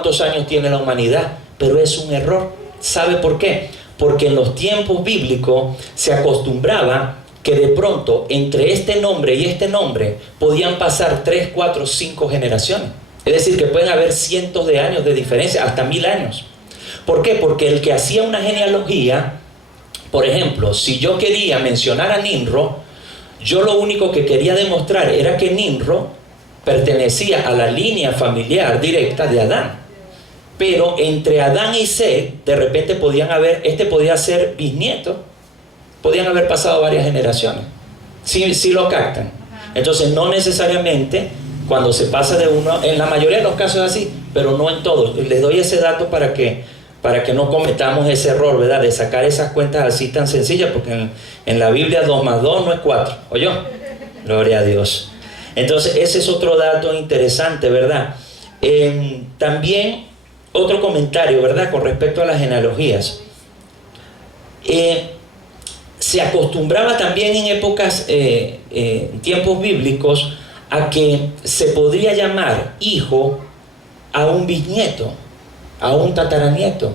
cuántos años tiene la humanidad, pero es un error. ¿Sabe por qué? Porque en los tiempos bíblicos se acostumbraba que de pronto entre este nombre y este nombre podían pasar 3, 4, 5 generaciones. Es decir, que pueden haber cientos de años de diferencia, hasta 1000 años. ¿Por qué? Porque el que hacía una genealogía, por ejemplo, si yo quería mencionar a Nimrod, yo lo único que quería demostrar era que Nimrod pertenecía a la línea familiar directa de Adán. Pero entre Adán y Set, de repente podían haber, podía ser bisnieto, podían haber pasado varias generaciones. Sí lo captan. Entonces no necesariamente cuando se pasa de uno, en la mayoría de los casos es así, pero no en todos. Les doy ese dato para que no cometamos ese error, ¿verdad? De sacar esas cuentas así tan sencillas, porque en la Biblia 2 más 2 no es 4. ¿Oyó? Gloria a Dios. Entonces ese es otro dato interesante, ¿verdad? También otro comentario, ¿verdad? Con respecto a las genealogías. Se acostumbraba también en épocas, tiempos bíblicos, a que se podría llamar hijo a un bisnieto, a un tataranieto,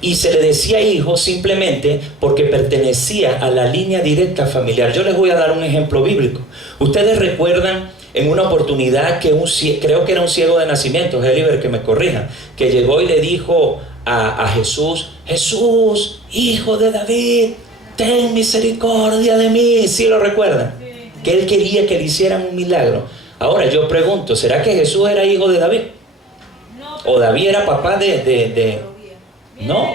y se le decía hijo simplemente porque pertenecía a la línea directa familiar. Yo les voy a dar un ejemplo bíblico. Ustedes recuerdan en una oportunidad que creo que era un ciego de nacimiento, Heliber, que me corrija, que llegó y le dijo a Jesús: Jesús, hijo de David, ten misericordia de mí. ¿Sí lo recuerdan? Sí. Que él quería que le hicieran un milagro. Ahora yo pregunto, ¿será que Jesús era hijo de David? ¿O David era papá de... No.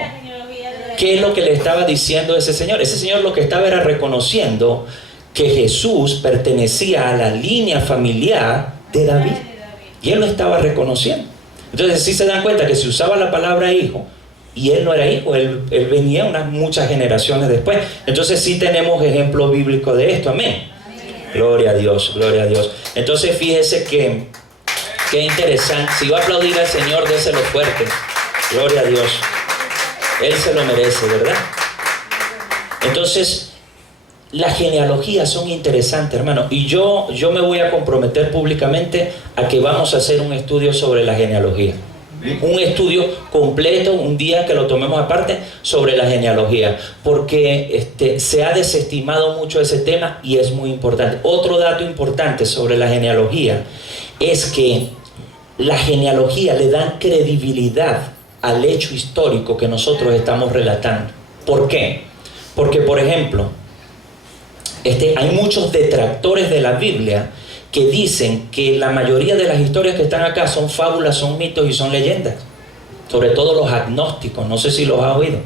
¿Qué es lo que le estaba diciendo ese señor? Ese señor lo que estaba era reconociendo que Jesús pertenecía a la línea familiar de David. Y él lo estaba reconociendo. Entonces sí se dan cuenta que se usaba la palabra hijo, y él no era hijo, él venía muchas generaciones después. Entonces sí tenemos ejemplo bíblico de esto. Amén. Gloria a Dios, gloria a Dios. Entonces fíjese que qué interesante. Si va a aplaudir al Señor, déselo fuerte. Gloria a Dios. Él se lo merece, ¿verdad? Entonces, las genealogías son interesantes, hermano. Y yo me voy a comprometer públicamente a que vamos a hacer un estudio sobre la genealogía. Un estudio completo, un día que lo tomemos aparte, sobre la genealogía. Porque se ha desestimado mucho ese tema y es muy importante. Otro dato importante sobre la genealogía es que la genealogía le da credibilidad al hecho histórico que nosotros estamos relatando. ¿Por qué? Porque, por ejemplo, hay muchos detractores de la Biblia que dicen que la mayoría de las historias que están acá son fábulas, son mitos y son leyendas. Sobre todo los agnósticos, no sé si los has oído.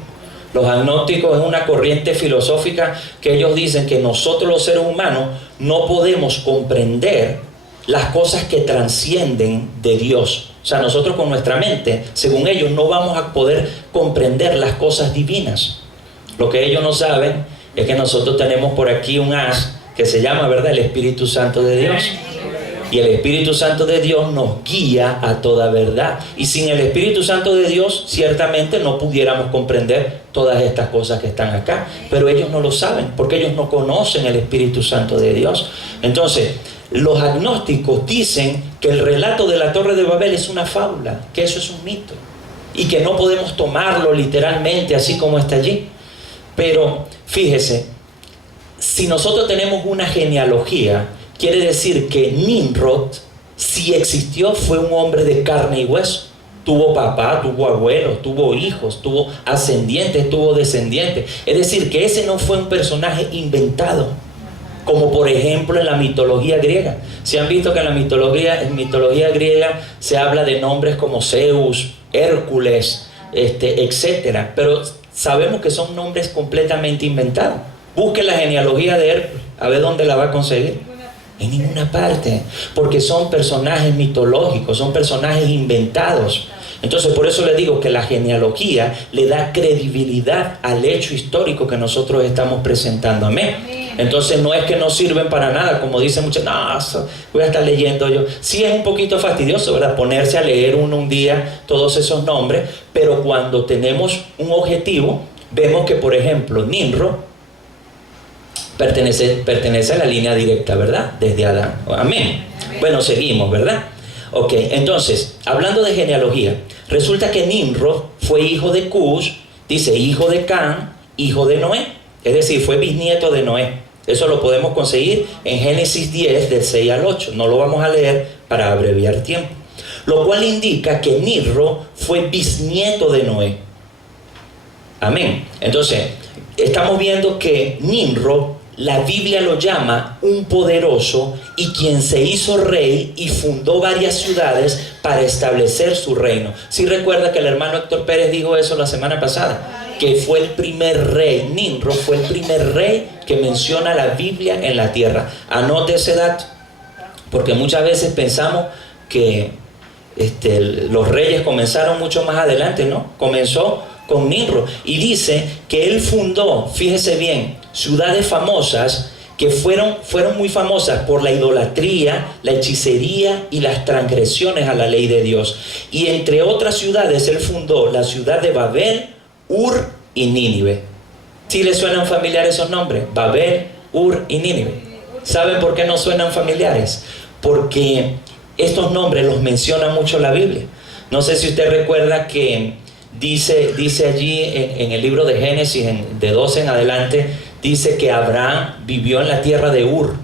Los agnósticos es una corriente filosófica que ellos dicen que nosotros los seres humanos no podemos comprender las cosas que trascienden de Dios. O sea, nosotros con nuestra mente, según ellos, no vamos a poder comprender las cosas divinas. Lo que ellos no saben es que nosotros tenemos por aquí un as que se llama, ¿verdad?, el Espíritu Santo de Dios. Y el Espíritu Santo de Dios nos guía a toda verdad. Y sin el Espíritu Santo de Dios, ciertamente no pudiéramos comprender todas estas cosas que están acá. Pero ellos no lo saben, porque ellos no conocen el Espíritu Santo de Dios. Entonces, los agnósticos dicen que el relato de la Torre de Babel es una fábula, que eso es un mito, y que no podemos tomarlo literalmente así como está allí. Pero fíjese, si nosotros tenemos una genealogía, quiere decir que Nimrod, si existió, fue un hombre de carne y hueso. Tuvo papá, tuvo abuelos, tuvo hijos, tuvo ascendientes, tuvo descendientes. Es decir, que ese no fue un personaje inventado, como por ejemplo en la mitología griega. Si han visto que en la mitología griega se habla de nombres como Zeus, Hércules, etcétera. Pero sabemos que son nombres completamente inventados. Busque la genealogía de Hércules, a ver dónde la va a conseguir. En ninguna parte, porque son personajes mitológicos, son personajes inventados. Entonces por eso le digo que la genealogía le da credibilidad al hecho histórico que nosotros estamos presentando. Amén. Entonces no es que no sirven para nada, como dicen muchos, no, voy a estar leyendo yo. Sí es un poquito fastidioso, ¿verdad?, ponerse a leer un día todos esos nombres, pero cuando tenemos un objetivo, vemos que, por ejemplo, Nimrod pertenece a la línea directa, ¿verdad?, desde Adán. Amén. Bueno, seguimos, ¿verdad? Ok, entonces, hablando de genealogía, Resulta que Nimrod fue hijo de Cush, dice hijo de Can, hijo de Noé. Es decir, fue bisnieto de Noé. Eso lo podemos conseguir en Génesis 10, del 6 al 8. No lo vamos a leer para abreviar tiempo. Lo cual indica que Nimrod fue bisnieto de Noé. Amén. Entonces, estamos viendo que Nimrod, la Biblia lo llama un poderoso y quien se hizo rey y fundó varias ciudades para establecer su reino. Si recuerda que el hermano Héctor Pérez dijo eso la semana pasada, que fue el primer rey. Nimrod fue el primer rey que menciona la Biblia en la tierra. Anote ese dato, porque muchas veces pensamos que los reyes comenzaron mucho más adelante, ¿no? Comenzó con Nimrod y dice que él fundó, fíjese bien, ciudades famosas que fueron muy famosas por la idolatría, la hechicería y las transgresiones a la ley de Dios. Y entre otras ciudades él fundó la ciudad de Babel, Ur y Nínive. ¿Sí les suenan familiares esos nombres? Babel, Ur y Nínive. ¿Saben por qué no suenan familiares? Porque estos nombres los menciona mucho la Biblia. No sé si usted recuerda que dice allí en el libro de Génesis, de 12 en adelante, dice que Abraham vivió en la tierra de Ur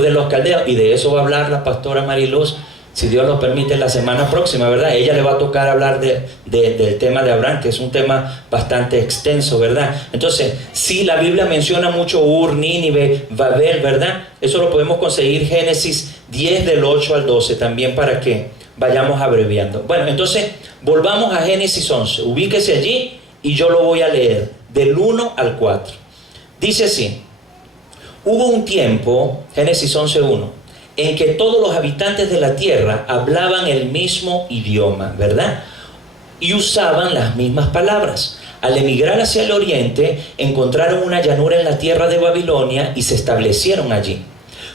de los Caldeos, y de eso va a hablar la pastora Mariluz, si Dios lo permite, la semana próxima, ¿verdad? Ella le va a tocar hablar del tema de Abraham, que es un tema bastante extenso, ¿verdad? Entonces, sí, la Biblia menciona mucho Ur, Nínive, Babel, ¿verdad? Eso lo podemos conseguir Génesis 10 del 8 al 12 también, para que vayamos abreviando. Bueno, entonces volvamos a Génesis 11. Ubíquese allí y yo lo voy a leer del 1 al 4. Dice así: hubo un tiempo, Génesis 11:1, en que todos los habitantes de la tierra hablaban el mismo idioma, ¿verdad? Y usaban las mismas palabras. Al emigrar hacia el oriente, encontraron una llanura en la tierra de Babilonia y se establecieron allí.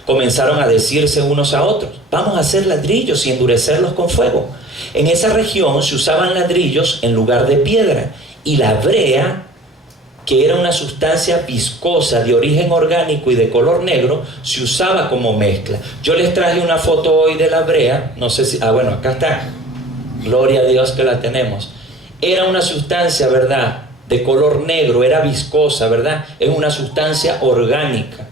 Comenzaron a decirse unos a otros: vamos a hacer ladrillos y endurecerlos con fuego. En esa región se usaban ladrillos en lugar de piedra, y la brea, que era una sustancia viscosa de origen orgánico y de color negro, se usaba como mezcla. Yo les traje una foto hoy de la brea, no sé si, bueno, acá está, gloria a Dios que la tenemos. Era una sustancia, ¿verdad?, de color negro, era viscosa, ¿verdad? Es una sustancia orgánica,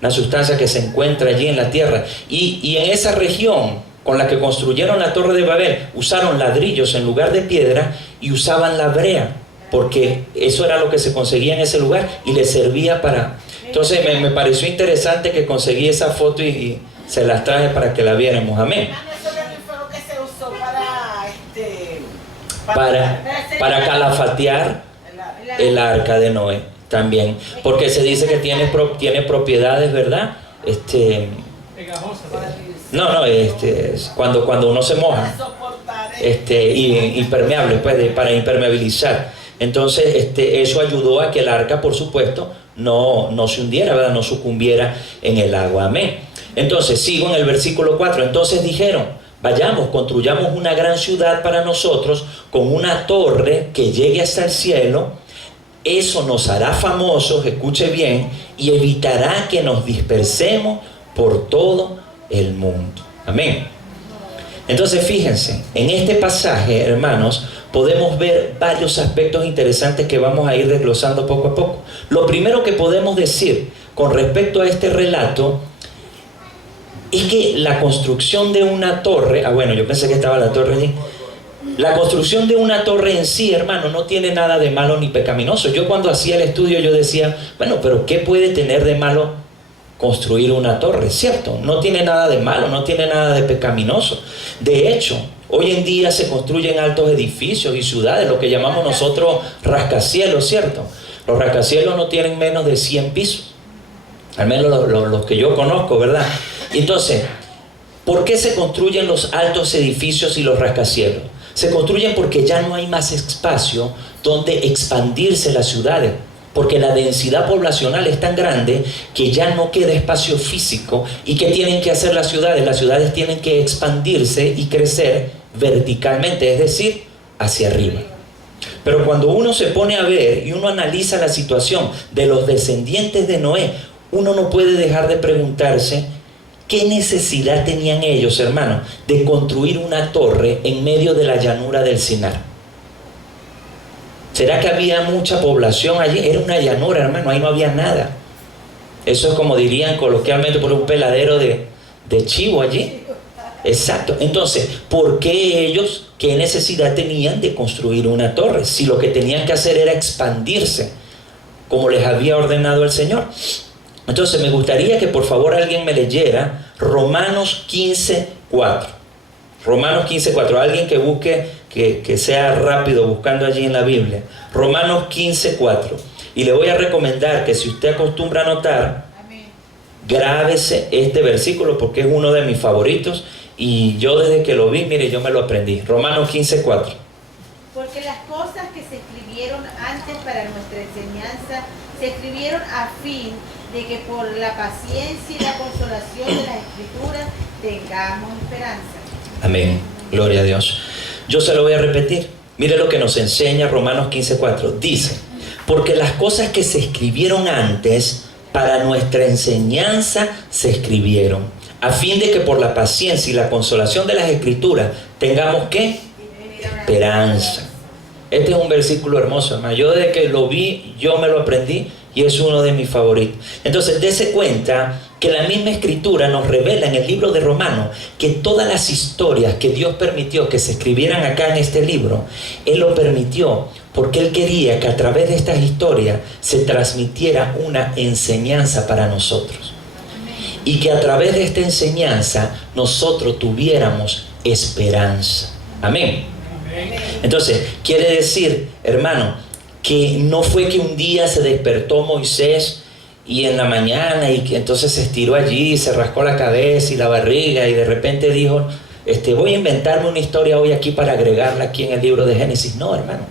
una sustancia que se encuentra allí en la tierra. Y en esa región con la que construyeron la Torre de Babel, usaron ladrillos en lugar de piedra y usaban la brea, porque eso era lo que se conseguía en ese lugar y les servía para... Entonces me pareció interesante que conseguí esa foto y se las traje para que la viéramos. Amén. Eso también fue lo que se usó para calafatear el arca de Noé también, porque se dice que tiene propiedades, ¿verdad? Cuando uno se moja, impermeable, pues, para impermeabilizar. Entonces, eso ayudó a que el arca, por supuesto, no se hundiera, ¿verdad? No sucumbiera en el agua. Amén. Entonces, sigo en el versículo 4. Entonces dijeron: vayamos, construyamos una gran ciudad para nosotros, con una torre que llegue hasta el cielo. Eso nos hará famosos, escuche bien, y evitará que nos dispersemos por todo el mundo. Amén. Entonces, fíjense, en este pasaje, hermanos, podemos ver varios aspectos interesantes que vamos a ir desglosando poco a poco. Lo primero que podemos decir con respecto a este relato es que la construcción de una torre, yo pensé que estaba la torre allí. La construcción de una torre en sí, hermano, no tiene nada de malo ni pecaminoso. Yo cuando hacía el estudio yo decía, pero ¿qué puede tener de malo construir una torre? ¿Cierto? No tiene nada de malo, no tiene nada de pecaminoso. De hecho, hoy en día se construyen altos edificios y ciudades, lo que llamamos nosotros rascacielos, ¿cierto? Los rascacielos no tienen menos de 100 pisos, al menos los que yo conozco, ¿verdad? Entonces, ¿por qué se construyen los altos edificios y los rascacielos? Se construyen porque ya no hay más espacio donde expandirse las ciudades, porque la densidad poblacional es tan grande que ya no queda espacio físico. ¿Y qué tienen que hacer las ciudades? Las ciudades tienen que expandirse y crecer verticalmente, es decir, hacia arriba. Pero cuando uno se pone a ver y uno analiza la situación de los descendientes de Noé, uno no puede dejar de preguntarse ¿Qué necesidad tenían ellos, hermano, de construir una torre en medio de la llanura del Sinar? ¿Será que había mucha población allí? Era una llanura, hermano, ahí no había nada. Eso es como dirían coloquialmente por un peladero de chivo allí. Exacto. Entonces, ¿por qué ellos, qué necesidad tenían de construir una torre? Si lo que tenían que hacer era expandirse, como les había ordenado el Señor. Entonces, me gustaría que por favor alguien me leyera Romanos 15:4. Romanos 15:4. Alguien que busque, que sea rápido buscando allí en la Biblia. Romanos 15:4. Y le voy a recomendar que si usted acostumbra a anotar, grábese este versículo porque es uno de mis favoritos. Y yo desde que lo vi, mire, yo me lo aprendí. Romanos 15:4. Porque las cosas que se escribieron antes para nuestra enseñanza se escribieron a fin de que por la paciencia y la consolación de las Escrituras tengamos esperanza. Amén. Gloria a Dios. Yo se lo voy a repetir. Mire lo que nos enseña Romanos 15:4. Dice, porque las cosas que se escribieron antes para nuestra enseñanza se escribieron, a fin de que por la paciencia y la consolación de las Escrituras tengamos ¿qué? Esperanza. Este es un versículo hermoso, hermano. Yo desde que lo vi, yo me lo aprendí y es uno de mis favoritos. Entonces, dése cuenta que la misma Escritura nos revela en el libro de Romanos que todas las historias que Dios permitió que se escribieran acá en este libro, Él lo permitió porque Él quería que a través de estas historias se transmitiera una enseñanza para nosotros. Y que a través de esta enseñanza nosotros tuviéramos esperanza. Amén. Entonces, quiere decir, hermano, que no fue que un día se despertó Moisés y en la mañana y que entonces se estiró allí, se rascó la cabeza y la barriga y de repente dijo, voy a inventarme una historia hoy aquí para agregarla aquí en el libro de Génesis. No, hermano.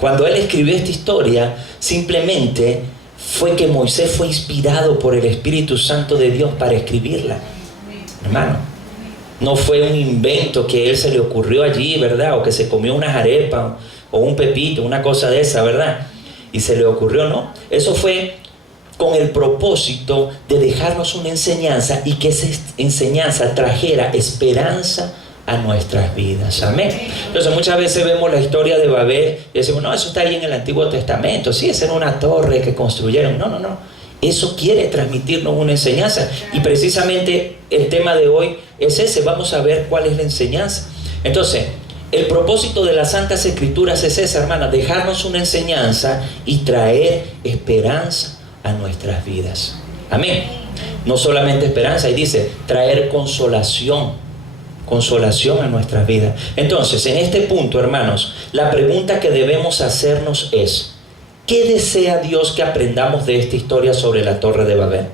Cuando él escribió esta historia, simplemente fue que Moisés fue inspirado por el Espíritu Santo de Dios para escribirla. Hermano. No fue un invento que él se le ocurrió allí, ¿verdad? O que se comió unas arepas o un pepito, una cosa de esa, ¿verdad? Y se le ocurrió, no. Eso fue con el propósito de dejarnos una enseñanza y que esa enseñanza trajera esperanza a nuestras vidas. Amén. Entonces muchas veces vemos la historia de Babel y decimos, no, eso está ahí en el Antiguo Testamento. Sí, esa era una torre que construyeron. No. Eso quiere transmitirnos una enseñanza. Y precisamente el tema de hoy es ese. Vamos a ver cuál es la enseñanza. Entonces, el propósito de las Santas Escrituras es ese, hermana, dejarnos una enseñanza y traer esperanza a nuestras vidas. Amén. No solamente esperanza, y dice, traer consolación a nuestras vidas. Entonces, en este punto, hermanos, la pregunta que debemos hacernos es, ¿qué desea Dios que aprendamos de esta historia sobre la Torre de Babel?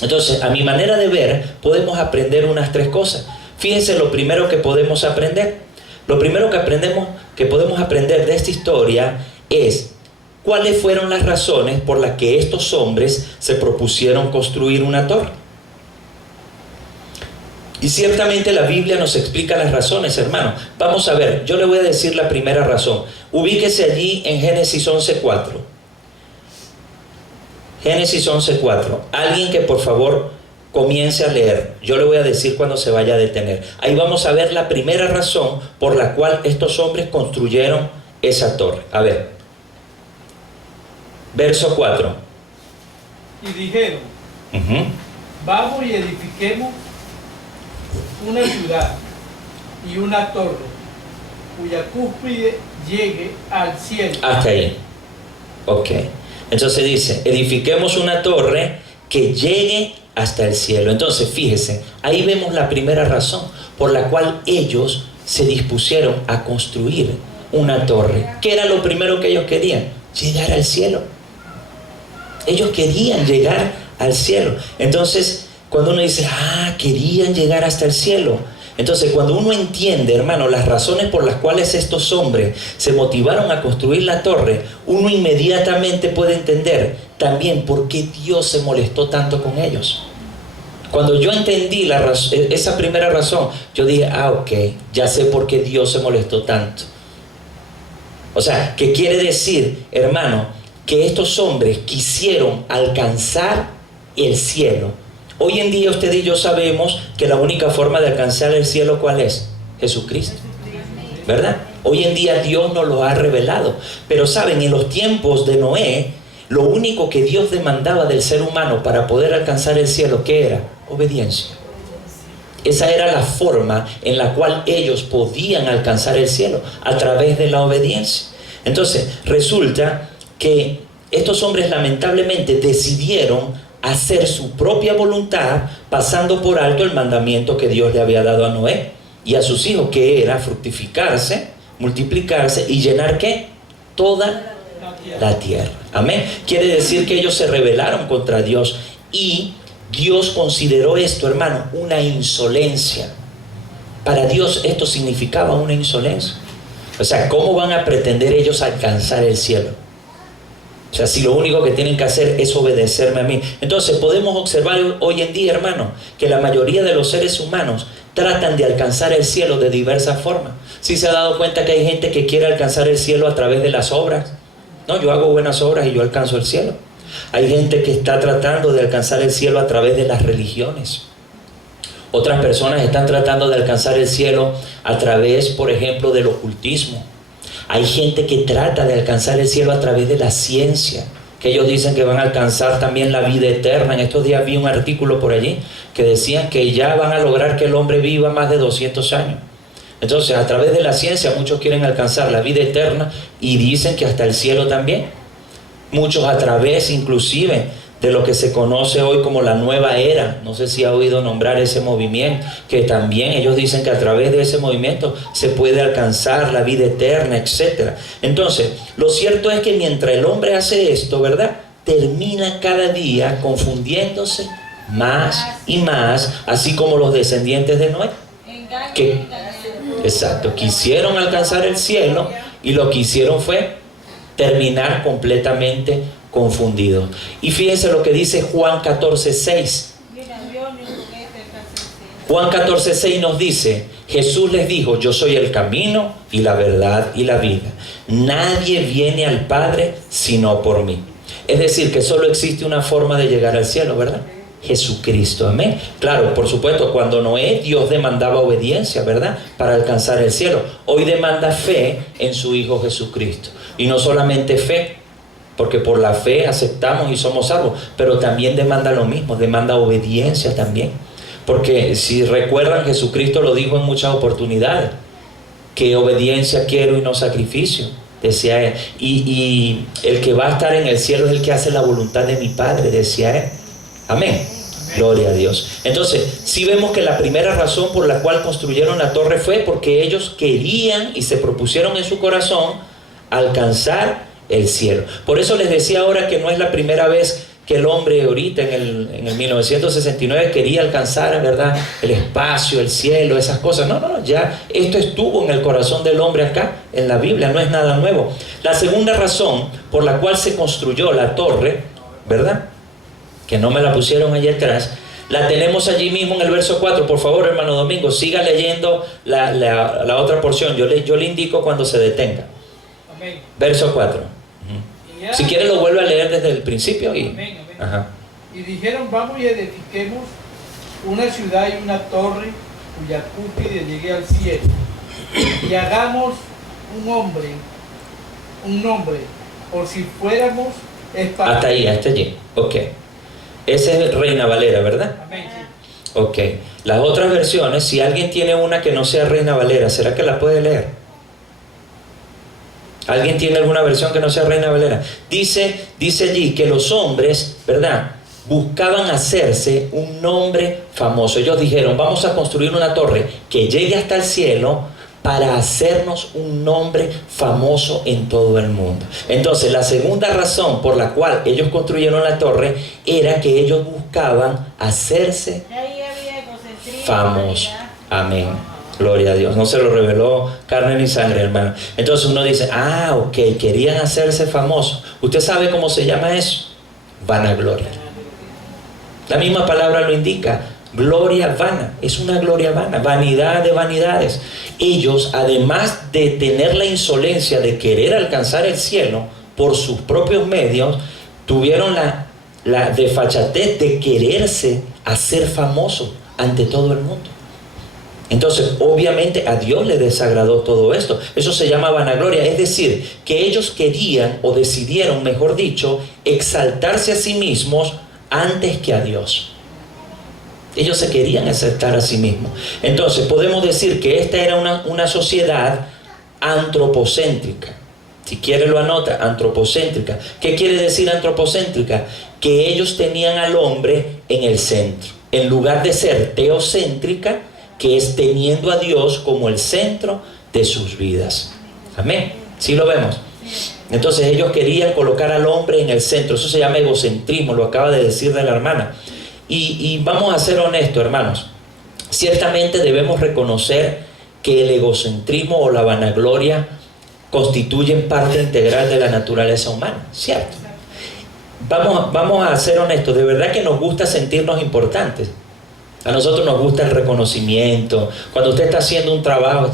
Entonces, a mi manera de ver, podemos aprender unas tres cosas. Fíjense lo primero que podemos aprender. Lo primero que podemos aprender de esta historia es cuáles fueron las razones por las que estos hombres se propusieron construir una torre. Y ciertamente la Biblia nos explica las razones, hermano. Vamos a ver, yo le voy a decir la primera razón. Ubíquese allí en Génesis 11:4. Génesis 11:4. Alguien que por favor comience a leer. Yo le voy a decir cuando se vaya a detener. Ahí vamos a ver la primera razón por la cual estos hombres construyeron esa torre. A ver. Verso 4. Y dijeron, vamos y edifiquemos una ciudad y una torre cuya cúspide llegue al cielo. Hasta ahí. Ok. Entonces dice, edifiquemos una torre que llegue hasta el cielo. Entonces fíjese, ahí vemos la primera razón por la cual ellos se dispusieron a construir una torre. ¿Qué era lo primero que ellos querían? Llegar al cielo. Ellos querían llegar al cielo. Entonces, cuando uno dice, querían llegar hasta el cielo. Entonces, cuando uno entiende, hermano, las razones por las cuales estos hombres se motivaron a construir la torre, uno inmediatamente puede entender también por qué Dios se molestó tanto con ellos. Cuando yo entendí esa primera razón, yo dije, ok, ya sé por qué Dios se molestó tanto. O sea, ¿qué quiere decir, hermano? Que estos hombres quisieron alcanzar el cielo Hoy en día usted y yo sabemos que la única forma de alcanzar el cielo, ¿cuál es? Jesucristo, ¿verdad? Hoy en día Dios nos lo ha revelado. Pero saben, en los tiempos de Noé, lo único que Dios demandaba del ser humano para poder alcanzar el cielo, ¿qué era? Obediencia. Esa era la forma en la cual ellos podían alcanzar el cielo, a través de la obediencia. Entonces, resulta que estos hombres lamentablemente decidieron hacer su propia voluntad, pasando por alto el mandamiento que Dios le había dado a Noé y a sus hijos, que era fructificarse, multiplicarse y llenar ¿qué? Toda la tierra. Amén. Quiere decir que ellos se rebelaron contra Dios, y Dios consideró esto, hermano, una insolencia. Para Dios esto significaba una insolencia. O sea, ¿cómo van a pretender ellos alcanzar el cielo? O sea, si lo único que tienen que hacer es obedecerme a mí. Entonces podemos observar hoy en día, hermano, que la mayoría de los seres humanos tratan de alcanzar el cielo de diversas formas. ¿Sí se ha dado cuenta que hay gente que quiere alcanzar el cielo a través de las obras? No, yo hago buenas obras y yo alcanzo el cielo. Hay gente que está tratando de alcanzar el cielo a través de las religiones. Otras personas están tratando de alcanzar el cielo a través, por ejemplo, del ocultismo. Hay gente que trata de alcanzar el cielo a través de la ciencia, que ellos dicen que van a alcanzar también la vida eterna. En estos días vi un artículo por allí que decían que ya van a lograr que el hombre viva más de 200 años. Entonces, a través de la ciencia, muchos quieren alcanzar la vida eterna y dicen que hasta el cielo también. Muchos a través, inclusive, de lo que se conoce hoy como la nueva era. No sé si ha oído nombrar ese movimiento, que también ellos dicen que a través de ese movimiento se puede alcanzar la vida eterna, etc. Entonces, lo cierto es que mientras el hombre hace esto, ¿verdad?, termina cada día confundiéndose más y más, así como los descendientes de Noé. Exacto, quisieron alcanzar el cielo y lo que hicieron fue terminar completamente confundidos. Y fíjense lo que dice Juan 14:6. Juan 14:6 nos dice: Jesús les dijo, yo soy el camino y la verdad y la vida. Nadie viene al Padre sino por mí. Es decir, que solo existe una forma de llegar al cielo, ¿verdad? Jesucristo, amén. Claro, por supuesto, cuando Noé, Dios demandaba obediencia, ¿verdad?, para alcanzar el cielo. Hoy demanda fe en su Hijo Jesucristo. Y no solamente fe, porque por la fe aceptamos y somos salvos, pero también demanda lo mismo, demanda obediencia también. Porque si recuerdan, Jesucristo lo dijo en muchas oportunidades, que obediencia quiero y no sacrificio, decía él. Y el que va a estar en el cielo es el que hace la voluntad de mi Padre, decía él. Amén. Gloria a Dios. Entonces, sí vemos que la primera razón por la cual construyeron la torre fue porque ellos querían y se propusieron en su corazón alcanzar el cielo. Por eso les decía ahora que no es la primera vez que el hombre ahorita en el 1969 quería alcanzar, ¿verdad?, el espacio, el cielo, esas cosas. No, ya esto estuvo en el corazón del hombre acá, en la Biblia, no es nada nuevo. La segunda razón por la cual se construyó la torre, ¿verdad?, que no me la pusieron allí atrás, la tenemos allí mismo en el verso 4. Por favor, hermano Domingo, siga leyendo la otra porción. Yo le indico cuando se detenga. Amén. Verso 4. Si quiere lo vuelve a leer desde el principio. Amén. Ajá. Y dijeron, vamos y edifiquemos una ciudad y una torre cuya cúspide llegue al cielo, y hagamos un nombre, por si fuéramos esparcidos. Hasta allí. Ok. Ese es Reina Valera, ¿verdad? Amén. Ok. Las otras versiones, si alguien tiene una que no sea Reina Valera, ¿será que la puede leer? ¿Alguien tiene alguna versión que no sea Reina Valera? Dice allí que los hombres, ¿verdad?, buscaban hacerse un nombre famoso. Ellos dijeron, vamos a construir una torre que llegue hasta el cielo para hacernos un nombre famoso en todo el mundo. Entonces, la segunda razón por la cual ellos construyeron la torre era que ellos buscaban hacerse famosos. Amén. Gloria a Dios. No se lo reveló carne ni sangre, hermano. Entonces uno dice, ok, querían hacerse famosos. ¿Usted sabe cómo se llama eso? Vanagloria. La misma palabra lo indica. Gloria vana, es una gloria vana, vanidad de vanidades. Ellos, además de tener la insolencia de querer alcanzar el cielo por sus propios medios, tuvieron la desfachatez de quererse a ser famoso ante todo el mundo. Entonces, obviamente a Dios le desagradó todo esto. Eso se llama vanagloria, es decir, que ellos querían, o decidieron, mejor dicho, exaltarse a sí mismos antes que a Dios. Ellos se querían exaltar a sí mismos. Entonces, podemos decir que esta era una sociedad antropocéntrica. Si quiere lo anota, antropocéntrica. ¿Qué quiere decir antropocéntrica? Que ellos tenían al hombre en el centro. En lugar de ser teocéntrica, que es teniendo a Dios como el centro de sus vidas. Amén. ¿Sí lo vemos? Entonces ellos querían colocar al hombre en el centro. Eso se llama egocentrismo, lo acaba de decir de la hermana. Y vamos a ser honestos, hermanos. Ciertamente debemos reconocer que el egocentrismo o la vanagloria constituyen parte integral de la naturaleza humana, ¿cierto? Vamos a ser honestos. De verdad que nos gusta sentirnos importantes. A nosotros nos gusta el reconocimiento. Cuando usted está haciendo un trabajo,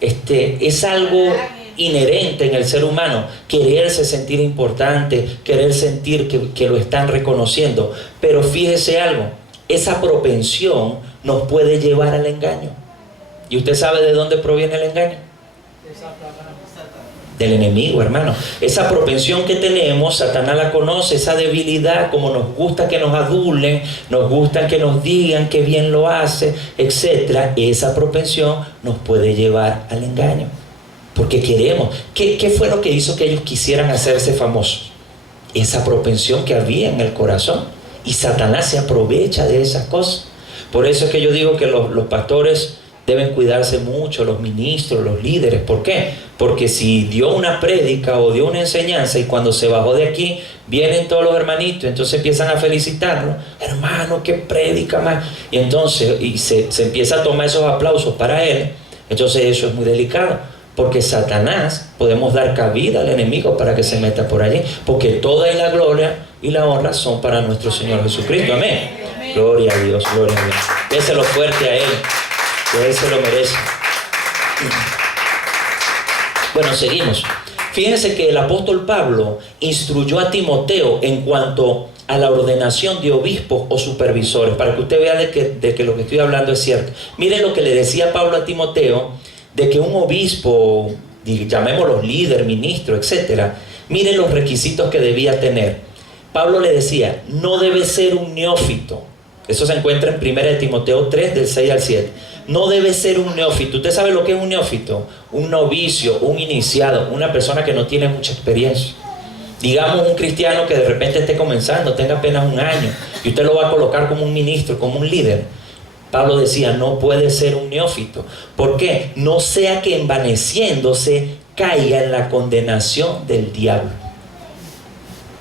es algo inherente en el ser humano, quererse sentir importante, querer sentir que lo están reconociendo. Pero fíjese algo, esa propensión nos puede llevar al engaño. ¿Y usted sabe de dónde proviene el engaño? Del enemigo, hermano. Esa propensión que tenemos, Satanás la conoce, esa debilidad, como nos gusta que nos adulen, nos gusta que nos digan que bien lo hace, etc. Esa propensión nos puede llevar al engaño. Porque queremos. ¿Qué fue lo que hizo que ellos quisieran hacerse famosos? Esa propensión que había en el corazón. Y Satanás se aprovecha de esas cosas. Por eso es que yo digo que los pastores deben cuidarse mucho, los ministros, los líderes. ¿Por qué? Porque si dio una prédica o dio una enseñanza y cuando se bajó de aquí, vienen todos los hermanitos, entonces empiezan a felicitarlo. Hermano, qué prédica más. Y entonces se empieza a tomar esos aplausos para él. Entonces eso es muy delicado. Porque Satanás, podemos dar cabida al enemigo para que se meta por allí. Porque toda la gloria y la honra son para nuestro Señor Jesucristo. Amén. Gloria a Dios, gloria a Dios. Déselo fuerte a Él, que Él se lo merece. Bueno, seguimos. Fíjense que el apóstol Pablo instruyó a Timoteo en cuanto a la ordenación de obispos o supervisores, para que usted vea de que lo que estoy hablando es cierto. Miren lo que le decía Pablo a Timoteo, de que un obispo, llamémoslo líder, ministro, etc., miren los requisitos que debía tener. Pablo le decía, no debe ser un neófito. Eso se encuentra en 1 Timoteo 3, del 6 al 7. No debe ser un neófito. ¿Usted sabe lo que es un neófito? Un novicio, un iniciado, una persona que no tiene mucha experiencia. Digamos un cristiano que de repente esté comenzando, tenga apenas un año, y usted lo va a colocar como un ministro, como un líder. Pablo decía, no puede ser un neófito. ¿Por qué? No sea que envaneciéndose caiga en la condenación del diablo.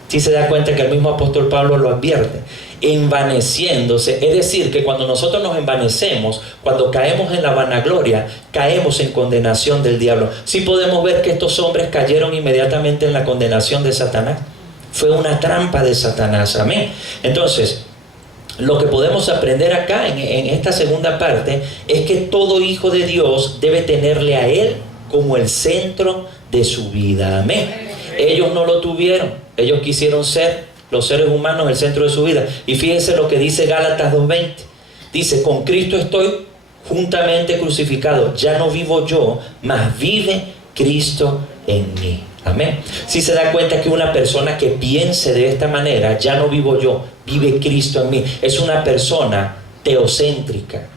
Si se da cuenta que el mismo apóstol Pablo lo advierte. Envaneciéndose, es decir, que cuando nosotros nos envanecemos, cuando caemos en la vanagloria, caemos en condenación del diablo. Sí podemos ver que estos hombres cayeron inmediatamente en la condenación de Satanás. Fue una trampa de Satanás. Amén. Entonces, lo que podemos aprender acá en esta segunda parte es que todo hijo de Dios debe tenerle a Él como el centro de su vida. Amén. Ellos no lo tuvieron. Ellos quisieron ser, los seres humanos, el centro de su vida. Y fíjense lo que dice Gálatas 2:20. Dice, con Cristo estoy juntamente crucificado. Ya no vivo yo, mas vive Cristo en mí. Amén. Si se da cuenta que una persona que piense de esta manera, ya no vivo yo, vive Cristo en mí, es una persona teocéntrica,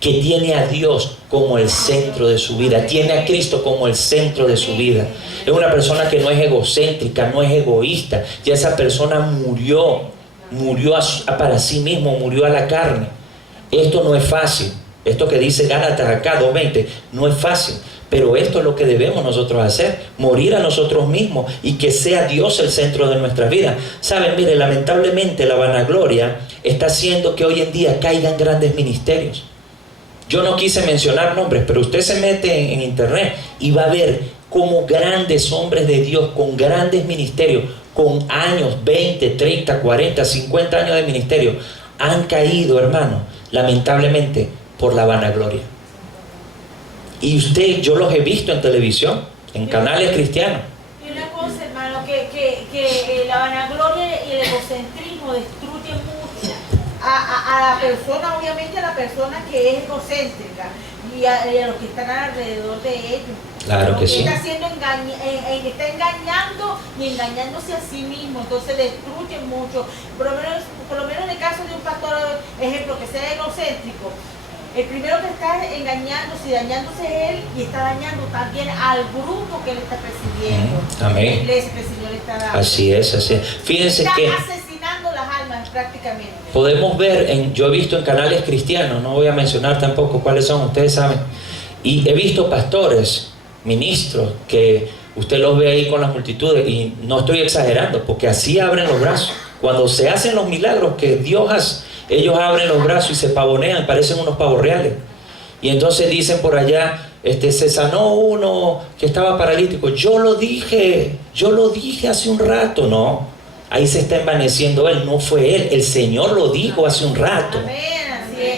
que tiene a Dios como el centro de su vida, tiene a Cristo como el centro de su vida. Es una persona que no es egocéntrica, no es egoísta. Ya esa persona murió para sí mismo, murió a la carne. Esto no es fácil. Esto que dice Gálatas acá 2:20 no es fácil. Pero esto es lo que debemos nosotros hacer, morir a nosotros mismos y que sea Dios el centro de nuestras vidas. Saben, mire, lamentablemente la vanagloria está haciendo que hoy en día caigan grandes ministerios. Yo no quise mencionar nombres, pero usted se mete en internet y va a ver cómo grandes hombres de Dios con grandes ministerios, con años, 20, 30, 40, 50 años de ministerio, han caído, hermano, lamentablemente por la vanagloria. Y yo los he visto en televisión, en canales cristianos. Y una cosa, hermano, que la vanagloria y el egocentrismo destruyen mucho a la persona, obviamente a la persona que es egocéntrica y a los que están alrededor de ellos. Claro que sí. Está está engañando y engañándose a sí mismo, entonces destruyen mucho. Por lo menos en el caso de un pastor, ejemplo, que sea egocéntrico, el primero que está engañándose y dañándose es él, y está dañando también al grupo que él está presidiendo. Amén. La iglesia que el Señor está dando. Así es, así es. Fíjense está que asesinando las almas prácticamente. podemos ver, yo he visto en canales cristianos, no voy a mencionar tampoco cuáles son, ustedes saben, y he visto pastores, ministros, que usted los ve ahí con las multitudes, y no estoy exagerando, porque así abren los brazos. Cuando se hacen los milagros que Dios hace, ellos abren los brazos y se pavonean, parecen unos pavos reales. Y entonces dicen por allá, se sanó uno que estaba paralítico. Yo lo dije hace un rato. No, ahí se está envaneciendo él, no fue él, el Señor lo dijo hace un rato.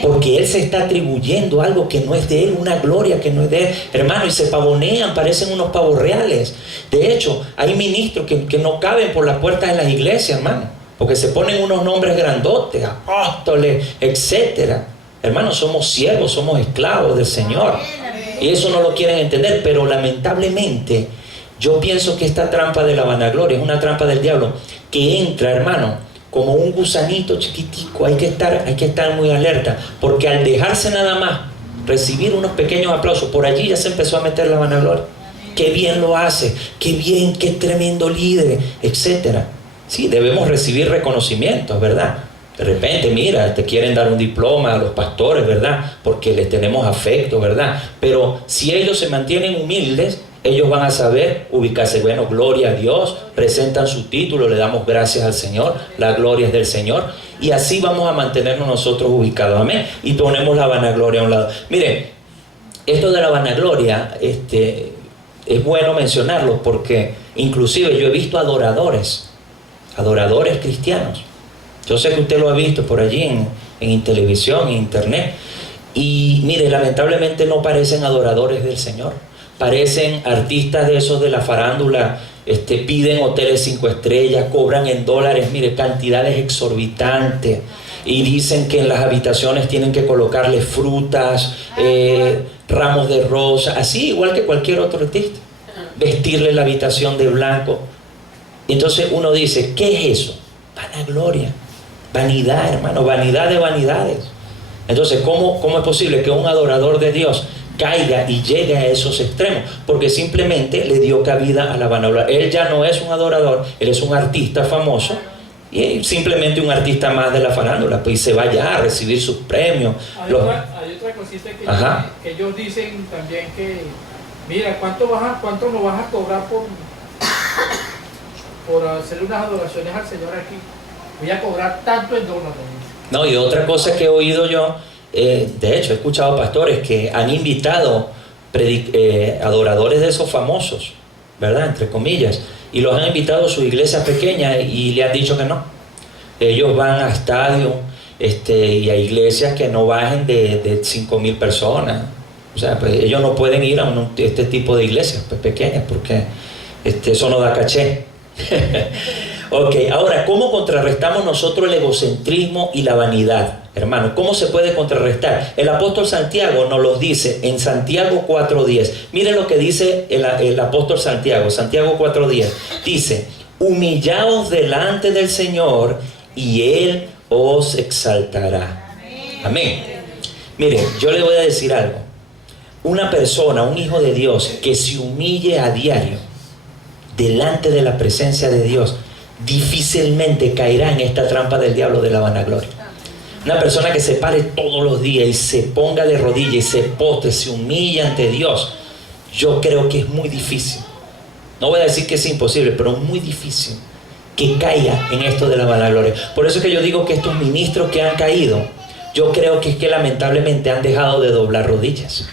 Porque él se está atribuyendo algo que no es de él, una gloria que no es de él, hermano, y se pavonean, parecen unos pavos reales. De hecho, hay ministros que no caben por las puertas de las iglesias, hermano, porque se ponen unos nombres grandotes, apóstoles, etcétera. Hermanos, somos siervos, somos esclavos del Señor. Y eso no lo quieren entender, pero lamentablemente yo pienso que esta trampa de la vanagloria es una trampa del diablo que entra, hermano, como un gusanito chiquitico. Hay que estar muy alerta, porque al dejarse nada más recibir unos pequeños aplausos, por allí ya se empezó a meter la vanagloria. Qué bien lo hace, qué bien, qué tremendo líder, etcétera. Sí, debemos recibir reconocimientos, ¿verdad? De repente, mira, te quieren dar un diploma a los pastores, ¿verdad? Porque les tenemos afecto, ¿verdad? Pero si ellos se mantienen humildes, ellos van a saber ubicarse. Bueno, gloria a Dios, presentan su título, le damos gracias al Señor, la gloria es del Señor, y así vamos a mantenernos nosotros ubicados, amén. Y ponemos la vanagloria a un lado. Mire, esto de la vanagloria, es bueno mencionarlo, porque inclusive yo he visto adoradores cristianos. Yo sé que usted lo ha visto por allí en televisión, en internet, y mire, lamentablemente no parecen adoradores del Señor. Parecen artistas de esos de la farándula, piden hoteles 5 estrellas, cobran en dólares, mire, cantidades exorbitantes, y dicen que en las habitaciones tienen que colocarle frutas, ramos de rosa, así igual que cualquier otro artista, vestirle la habitación de blanco. Entonces uno dice, ¿qué es eso? Vanagloria, vanidad, hermano, vanidad de vanidades. Entonces, ¿cómo es posible que un adorador de Dios caiga y llegue a esos extremos? Porque simplemente le dio cabida a la vanagloria. Él ya no es un adorador, él es un artista famoso, y simplemente un artista más de la farándula, pues se va ya a recibir sus premios. Hay otra cosita que ellos dicen también, que mira, ¿cuánto nos vas a cobrar por hacer unas adoraciones al Señor aquí? Voy a cobrar tanto en dólares. No, y otra cosa que he oído yo, de hecho he escuchado pastores que han invitado adoradores de esos famosos, ¿verdad? Entre comillas, y los han invitado a su iglesia pequeña y le han dicho que no. Ellos van a estadios y a iglesias que no bajen de 5,000 personas. O sea, pues ellos no pueden ir a este tipo de iglesias pues, pequeñas, porque eso no da caché. Ok, ahora, ¿cómo contrarrestamos nosotros el egocentrismo y la vanidad? Hermano, ¿cómo se puede contrarrestar? El apóstol Santiago nos lo dice en Santiago 4:10. Miren lo que dice el apóstol Santiago, Santiago 4:10. Dice, humillaos delante del Señor y Él os exaltará. Amén. Mire, yo le voy a decir algo. Una persona, un hijo de Dios que se humille a diario delante de la presencia de Dios, difícilmente caerá en esta trampa del diablo de la vanagloria. Una persona que se pare todos los días y se ponga de rodillas y se postre, se humilla ante Dios, yo creo que es muy difícil. No voy a decir que es imposible, pero muy difícil que caiga en esto de la vanagloria. Por eso es que yo digo que estos ministros que han caído, yo creo que es que lamentablemente han dejado de doblar rodillas.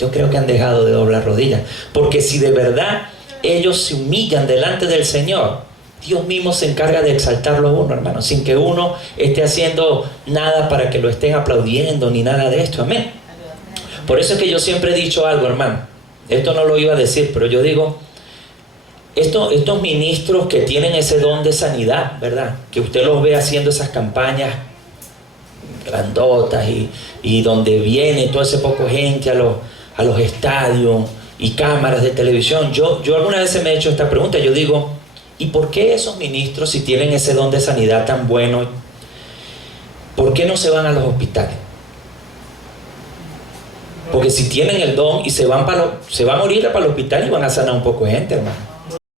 Yo creo que han dejado de doblar rodillas, porque si de verdad ellos se humillan delante del Señor, Dios mismo se encarga de exaltarlo a uno, hermano, sin que uno esté haciendo nada para que lo estén aplaudiendo ni nada de esto, amén. Por eso es que yo siempre he dicho algo, hermano, esto no lo iba a decir, pero yo digo, estos ministros que tienen ese don de sanidad, ¿verdad? Que usted los ve haciendo esas campañas grandotas y donde viene todo ese poco gente a los estadios y cámaras de televisión. Yo algunas veces me he hecho esta pregunta, yo digo, ¿y por qué esos ministros, si tienen ese don de sanidad tan bueno, por qué no se van a los hospitales? Porque si tienen el don y se van ahorita para el hospital y van a sanar un poco de gente, hermano.